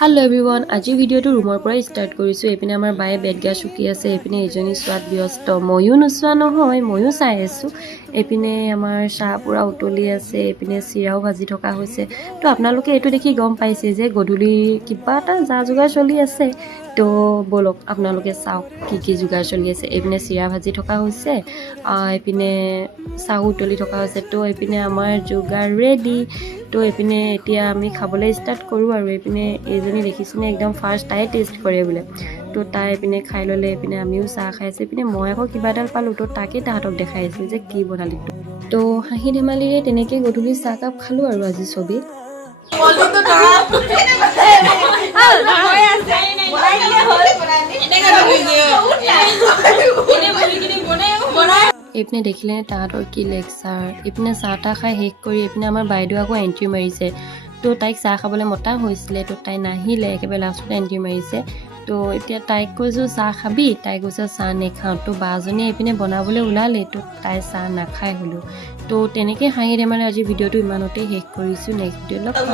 hello everyone आज video रूমৰ পৰা start কৰিছো এপিনে আমাৰ বায়ে বেডগা চুকি আছে এপিনে এজনী সোৱাদ ব্যস্ত ময়ো নুচোৱা নহয় ময়ো চাই আছো এপিনে আমাৰ চাহ পুৰা উতলি আছে এপিনে চিৰাও ভাজি থকা হৈছে তো আপোনালোকে এটো দেখি গম পাইছে যে গধুলি কিবা এটা যা যোগাৰ চলি আছে তো বলক আপোনালোকে চাওক কি যোগাৰ চলি আছে এপিনে চিৰা ভাজি থকা হৈছে এপিনে চাহ উতলি থকা হৈছে তো এপিনে আমাৰ যোগাৰ ৰেডি তো এপিনে এতিয়া আমি খাবলৈ স্টাৰ্ট কৰো আৰু এপিনে এজনী দেখিছনে একদম ফাৰ্স্ট তাই টেস্ট কৰে বলে তো তাই এপিনে খাই ললে এপিনে আমিও চাহ খাইছে এপিনে মই আকৌ কিবা এডাল পালো তো তাকে তাহাতক দেখাইছিল যে কি বনালি তো হাঁহি ধেমালিৰে তেনেকে গধুলি চাহ কাপ খালো আৰু আজি ছবি এপিনে দেখিলে তাহাঁতৰ কি লেকচাৰ এপিনে চাহ তাহ খাই শেষ কৰি এপিনে আমাৰ বাইদেউ আকৌ এণ্ট্ৰি মাৰিছে তো তাইক চাহ খাবলৈ মতা হৈছিলে তো তাই নাহিলে একেবাৰে লাষ্টত এণ্ট্ৰি মাৰিছে তো এতিয়া তাইক কৈছোঁ চাহ খাবি তাই কৈছে চাহ নেখাওঁ তো বাজনীয়ে এপিনে বনাবলৈ ওলালে তো তাই চাহ নাখাই হ'লো তো তেনেকৈ হাঁহি ধেমালি আজি ভিডিঅ'টো ইমানতে শেষ কৰিছোঁ নেক্সট ভিডিঅ' লগ পাম